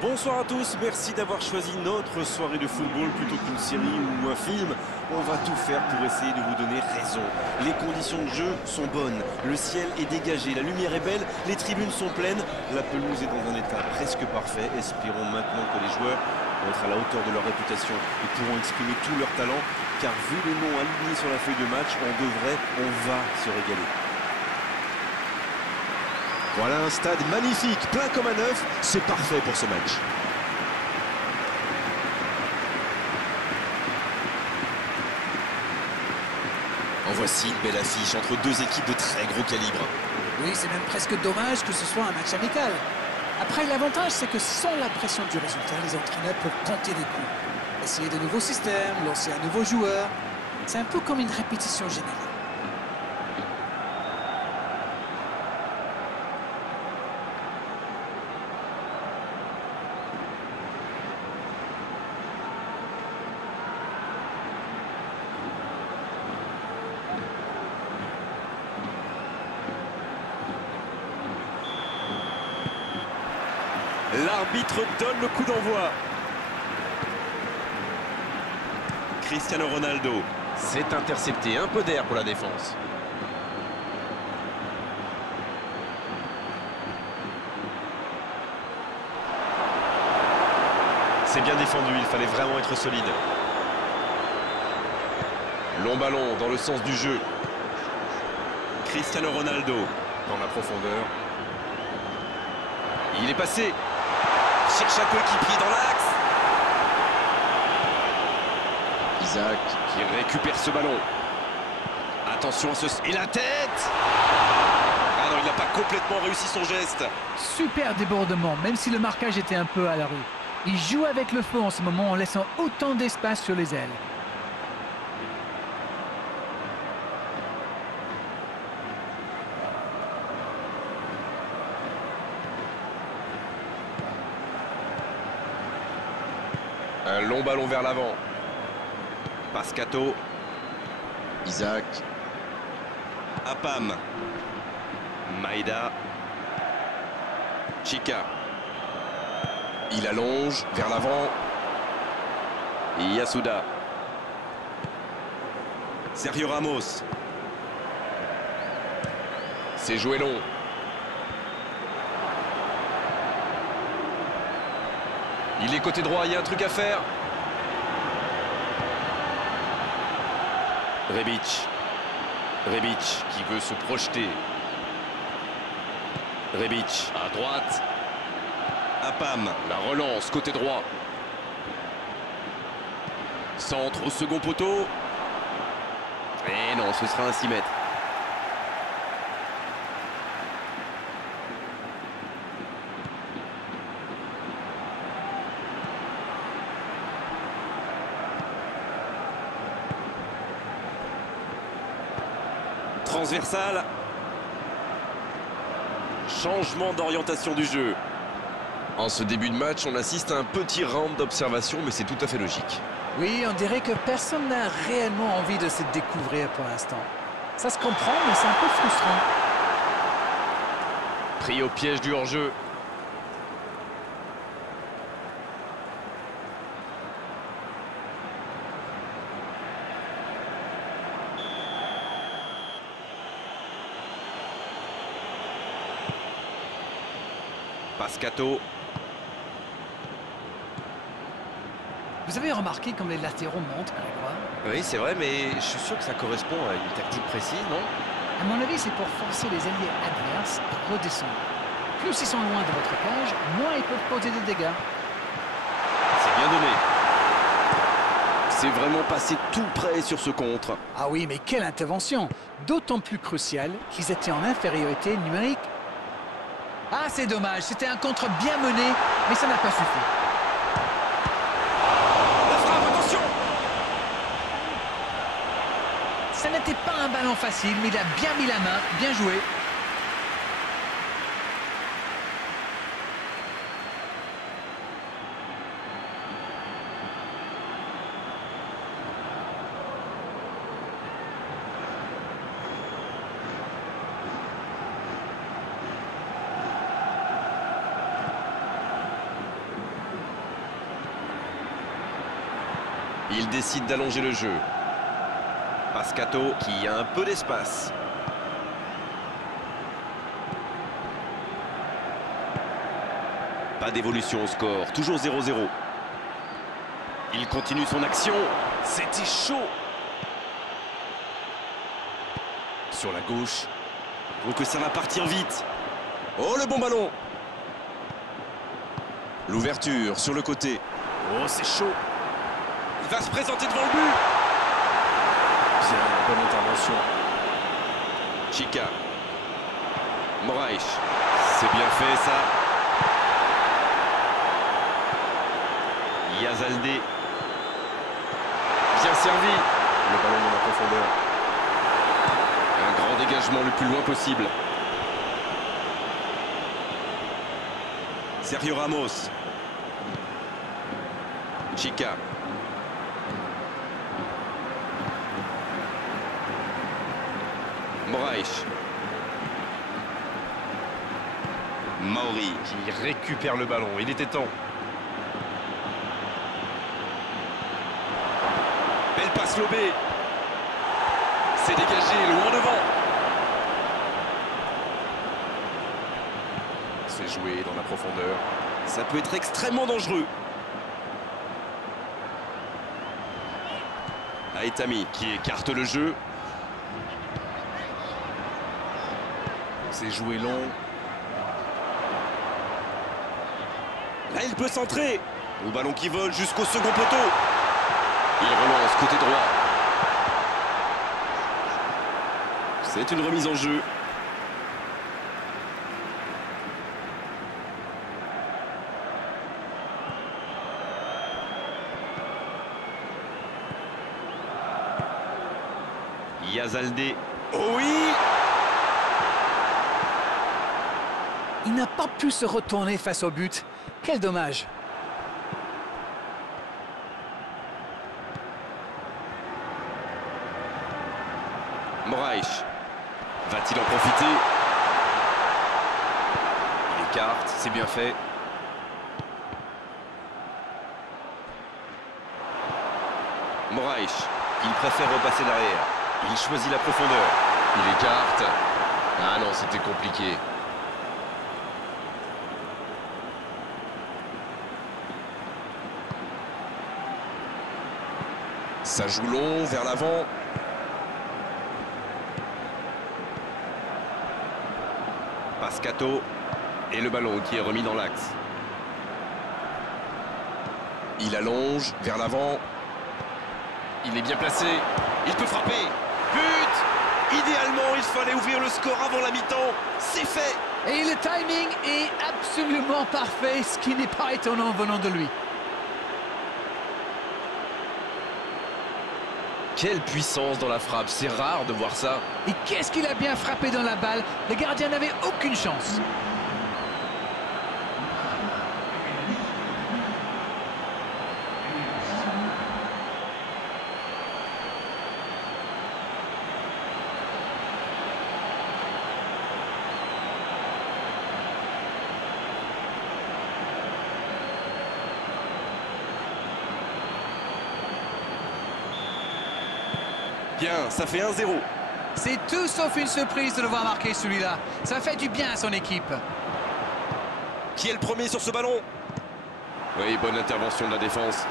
Bonsoir à tous, merci d'avoir choisi notre soirée de football plutôt qu'une série ou un film. On va tout faire pour essayer de vous donner raison. Les conditions de jeu sont bonnes, le ciel est dégagé, la lumière est belle, les tribunes sont pleines, la pelouse est dans un état presque parfait. Espérons maintenant que les joueurs vont être à la hauteur de leur réputation et pourront exprimer tout leur talent, car vu les noms alignés sur la feuille de match, on va se régaler. Voilà un stade magnifique, plein comme à neuf, c'est parfait pour ce match. En voici une belle affiche entre deux équipes de très gros calibre. Oui, c'est même presque dommage que ce soit un match amical. Après, l'avantage, c'est que sans la pression du résultat, les entraîneurs peuvent tenter des coups. Essayer de nouveaux systèmes, lancer un nouveau joueur. C'est un peu comme une répétition générale. L'arbitre donne le coup d'envoi. Cristiano Ronaldo. C'est intercepté, un peu d'air pour la défense. C'est bien défendu, il fallait vraiment être solide. Long ballon dans le sens du jeu. Cristiano Ronaldo. Dans la profondeur. Il est passé. Cherche un coéquipier dans l'axe. Isaac Qui récupère ce ballon. Attention à ce... Et la tête. Ah non, il n'a pas complètement réussi son geste. Super débordement, même si le marquage était un peu à la rue. Il joue avec le feu en ce moment en laissant autant d'espace sur les ailes. Un long ballon vers l'avant. Pascato. Isaac. Apam. Maïda. Chica. Il allonge vers l'avant. Et Yasuda. Sergio Ramos. C'est joué long. Il est côté droit, il y a un truc à faire. Rebic. Rebic qui veut se projeter. Rebic à droite. Apam. La relance côté droit. Centre au second poteau. Et non, ce sera un 6 mètres. Transversal. Changement d'orientation du jeu. En ce début de match, on assiste à un petit round d'observation, mais c'est tout à fait logique. Oui, on dirait que personne n'a réellement envie de se découvrir pour l'instant. Ça se comprend, mais c'est un peu frustrant. Pris au piège du hors-jeu. Pascato. Vous avez remarqué comme les latéraux montent, Grégoire? Oui, c'est vrai, mais je suis sûr que ça correspond à une tactique précise, non? À mon avis, c'est pour forcer les alliés adverses à redescendre. Plus ils sont loin de votre cage, moins ils peuvent causer des dégâts. C'est bien donné. C'est vraiment passé tout près sur ce contre. Ah oui, mais quelle intervention! D'autant plus cruciale qu'ils étaient en infériorité numérique. Ah, c'est dommage, c'était un contre bien mené, mais ça n'a pas suffi. La frappe, attention! Ça n'était pas un ballon facile, mais il a bien mis la main, bien joué. Il décide d'allonger le jeu. Pascato qui a un peu d'espace. Pas d'évolution au score, toujours 0-0. Il continue son action. C'était chaud. Sur la gauche. Donc ça va partir vite. Oh, le bon ballon! L'ouverture sur le côté. Oh, c'est chaud. Il va se présenter devant le but. Bien, bonne intervention. Chica. Moraes. C'est bien fait, ça. Yazalde. Bien servi. Le ballon dans la profondeur. Un grand dégagement le plus loin possible. Sergio Ramos. Chica. Moraes. Mauri qui récupère le ballon. Il était temps. Belle passe lobée. C'est dégagé, loin devant. C'est joué dans la profondeur. Ça peut être extrêmement dangereux. Aitami qui écarte le jeu. C'est joué long. Là, il peut centrer. Le ballon qui vole jusqu'au second poteau. Il relance côté droit. C'est une remise en jeu. Yazalde. Oh oui! Il n'a pas pu se retourner face au but. Quel dommage. Moraes. Va-t-il en profiter? Il écarte, c'est bien fait. Moraes. Il préfère repasser derrière. Il choisit la profondeur. Il écarte. Ah non, c'était compliqué. Ça joue long, vers l'avant. Pascato. Et le ballon qui est remis dans l'axe. Il allonge, vers l'avant. Il est bien placé. Il peut frapper. But! Idéalement, il fallait ouvrir le score avant la mi-temps. C'est fait! Et le timing est absolument parfait, ce qui n'est pas étonnant venant de lui. Quelle puissance dans la frappe, c'est rare de voir ça. Et qu'est-ce qu'il a bien frappé dans la balle? Le gardien n'avait aucune chance. Bien, ça fait 1-0. C'est tout sauf une surprise de le voir marquer celui-là. Ça fait du bien à son équipe. Qui est le premier sur ce ballon? Oui, bonne intervention de la défense.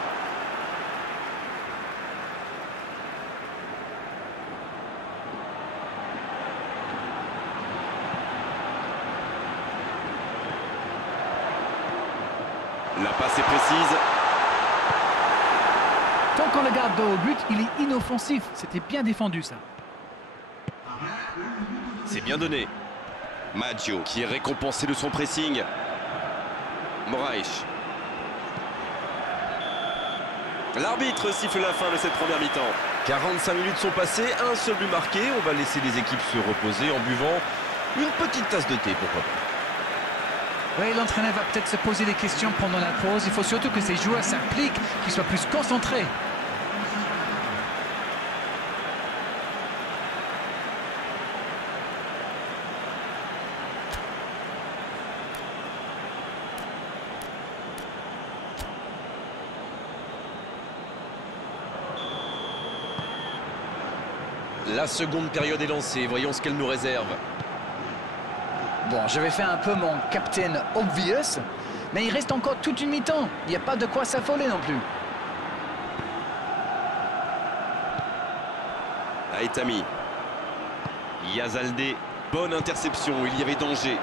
La passe est précise. Tant qu'on le garde dos au but, il est inoffensif. C'était bien défendu, ça. C'est bien donné. Maggio qui est récompensé de son pressing. Moraes. L'arbitre siffle la fin de cette première mi-temps. 45 minutes sont passées, un seul but marqué. On va laisser les équipes se reposer en buvant une petite tasse de thé, pourquoi pas. Oui, l'entraîneur va peut-être se poser des questions pendant la pause. Il faut surtout que ses joueurs s'appliquent, qu'ils soient plus concentrés. La seconde période est lancée, voyons ce qu'elle nous réserve. Bon, je vais faire un peu mon Captain Obvious, mais il reste encore toute une mi-temps. Il n'y a pas de quoi s'affoler non plus. Aitami. Yazaldé. Bonne interception, il y avait danger.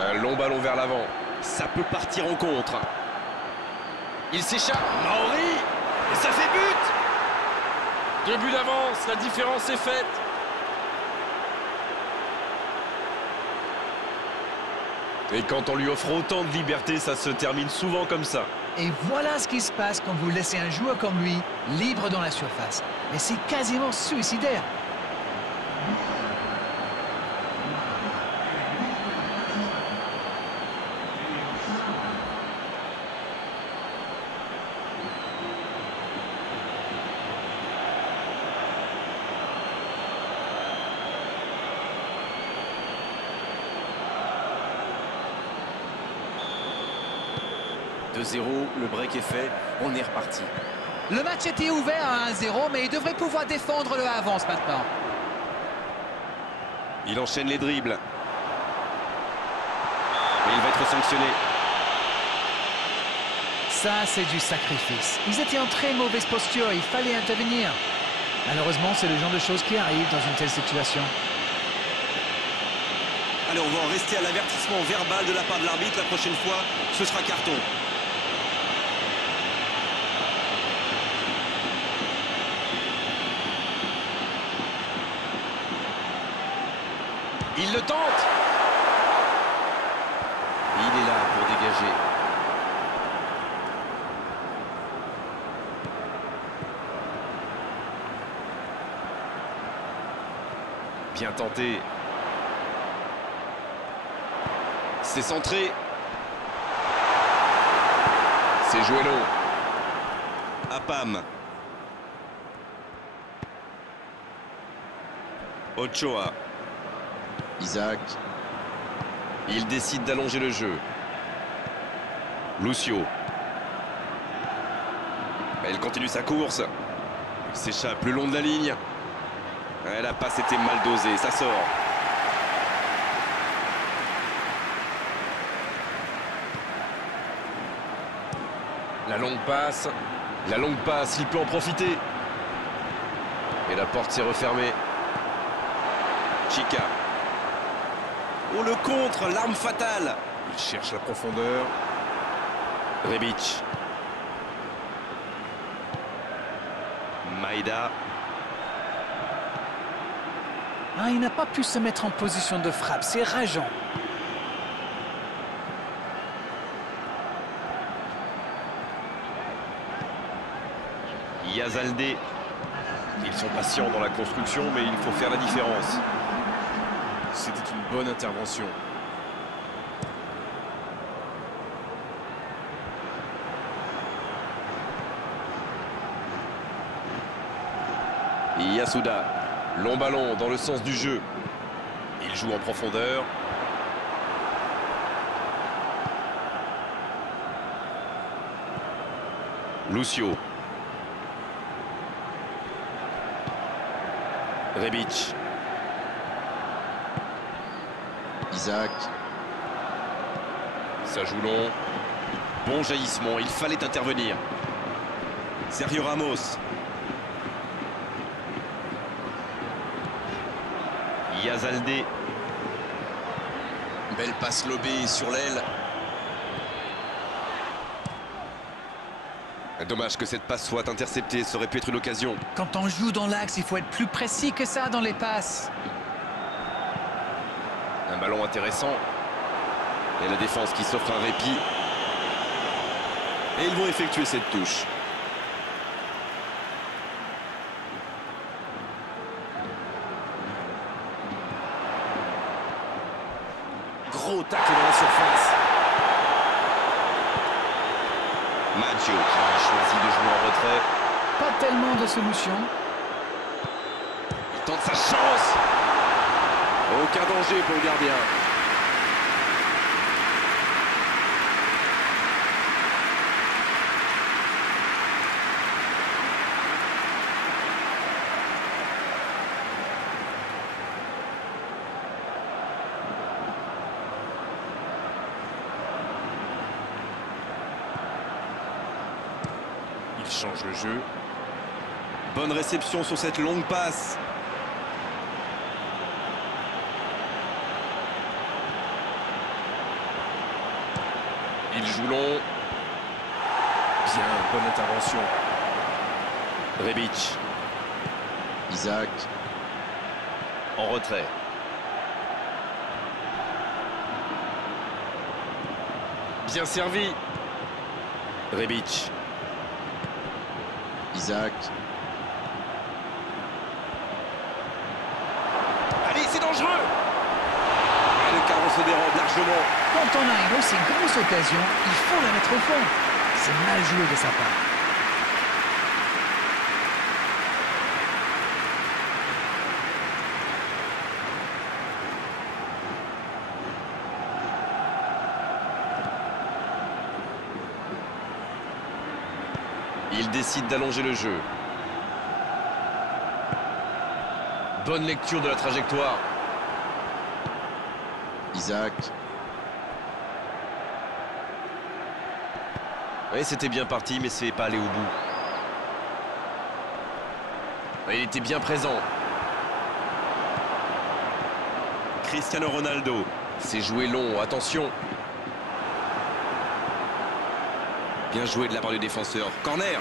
Un long ballon vers l'avant. Ça peut partir en contre. Il s'échappe. Maori. Et ça fait but. 2 buts d'avance, la différence est faite. Et quand on lui offre autant de liberté, ça se termine souvent comme ça. Et voilà ce qui se passe quand vous laissez un joueur comme lui libre dans la surface. Mais c'est quasiment suicidaire. « 2-0, le break est fait, on est reparti. » Le match était ouvert à 1-0, mais il devrait pouvoir défendre le avance maintenant. Il enchaîne les dribbles. Et il va être sanctionné. Ça, c'est du sacrifice. Ils étaient en très mauvaise posture, il fallait intervenir. Malheureusement, c'est le genre de choses qui arrivent dans une telle situation. Allez, on va en rester à l'avertissement verbal de la part de l'arbitre. La prochaine fois, ce sera carton. Il le tente. Il est là pour dégager. Bien tenté. C'est centré. C'est joué long. Apam. Ochoa. Isaac. Il décide d'allonger le jeu. Lucio. Elle continue sa course. Il s'échappe le long de la ligne. La passe était mal dosée, ça sort. La longue passe. La longue passe, il peut en profiter. Et la porte s'est refermée. Chica. Oh, le contre, l'arme fatale. Il cherche la profondeur. Rebic. Maïda. Ah, il n'a pas pu se mettre en position de frappe, c'est rageant. Yazaldé. Ils sont patients dans la construction, mais il faut faire la différence. C'était une bonne intervention. Yasuda. Long ballon dans le sens du jeu. Il joue en profondeur. Lucio. Rebic. Isaac. Ça joue long. Bon jaillissement, il fallait intervenir. Sergio Ramos. Yazaldé. Belle passe lobée sur l'aile. Dommage que cette passe soit interceptée, ça aurait pu être une occasion. Quand on joue dans l'axe, il faut être plus précis que ça dans les passes. Un ballon intéressant. Et la défense qui s'offre un répit. Et ils vont effectuer cette touche. Gros tacle dans la surface. Maggio qui a choisi de jouer en retrait. Pas tellement de solutions. Il tente sa chance. Aucun danger pour le gardien. change le jeu. Bonne réception sur cette longue passe. Il joue long. Bien, bonne intervention. Rebic. Isaac. En retrait. Bien servi. Rebic. Isaac. Allez, c'est dangereux. Et le carreau se dérobe largement. Quand on a une aussi grosse occasion, il faut la mettre au fond. C'est mal joué de sa part. Il décide d'allonger le jeu. Bonne lecture de la trajectoire. Isaac. Oui, c'était bien parti, mais c'est pas allé au bout. Il était bien présent. Cristiano Ronaldo. C'est joué long, attention. Bien joué de la part du défenseur. Corner.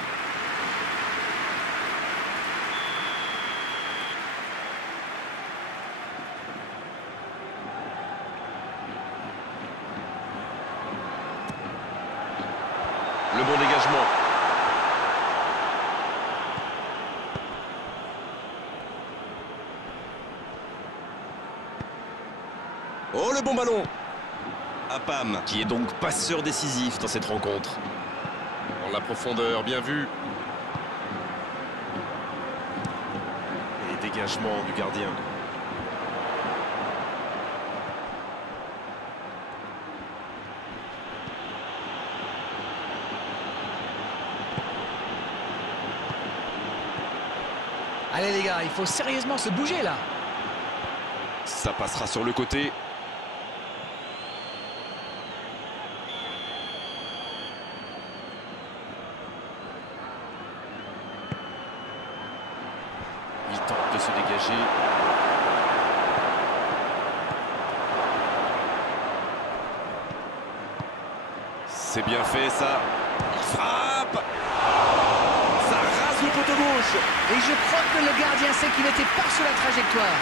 Le bon dégagement. Oh, le bon ballon. Apam. Qui est donc passeur décisif dans cette rencontre. Dans la profondeur, bien vu. Et dégagement du gardien. Allez les gars, il faut sérieusement se bouger là. Ça passera sur le côté. Il tente de se dégager. C'est bien fait, ça. Il frappe. Ça rase le poteau gauche. Et je crois que le gardien sait qu'il était pas sur la trajectoire.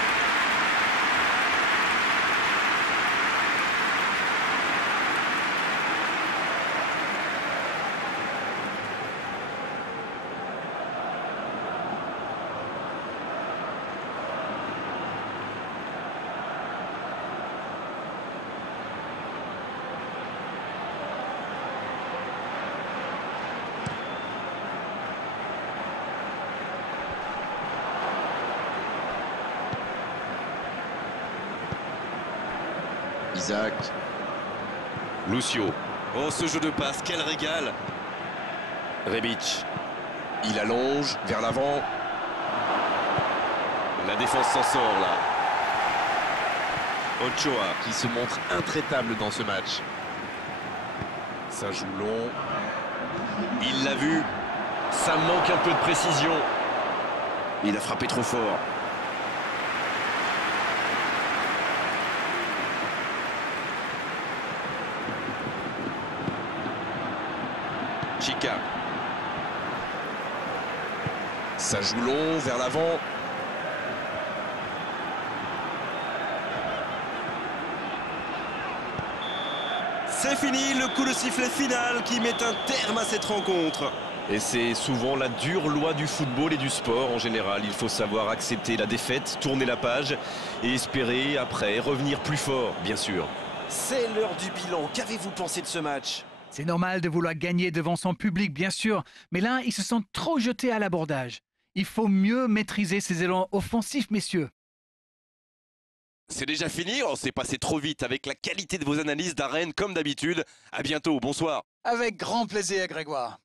Isaac. Lucio. Oh, ce jeu de passe, quel régal. Rebic. Il allonge vers l'avant. La défense s'en sort là. Ochoa. Qui se montre intraitable dans ce match. Ça joue long. Il l'a vu. Ça manque un peu de précision. Il a frappé trop fort. Chica. Ça joue long vers l'avant. C'est fini, le coup de sifflet final qui met un terme à cette rencontre. Et c'est souvent la dure loi du football et du sport en général. Il faut savoir accepter la défaite, tourner la page et espérer après revenir plus fort, bien sûr. C'est l'heure du bilan. Qu'avez-vous pensé de ce match ? C'est normal de vouloir gagner devant son public, bien sûr, mais là, ils se sont trop jetés à l'abordage. Il faut mieux maîtriser ses élans offensifs, messieurs. C'est déjà fini, on s'est passé trop vite avec la qualité de vos analyses d'Arène comme d'habitude. À bientôt, bonsoir. Avec grand plaisir, Grégoire.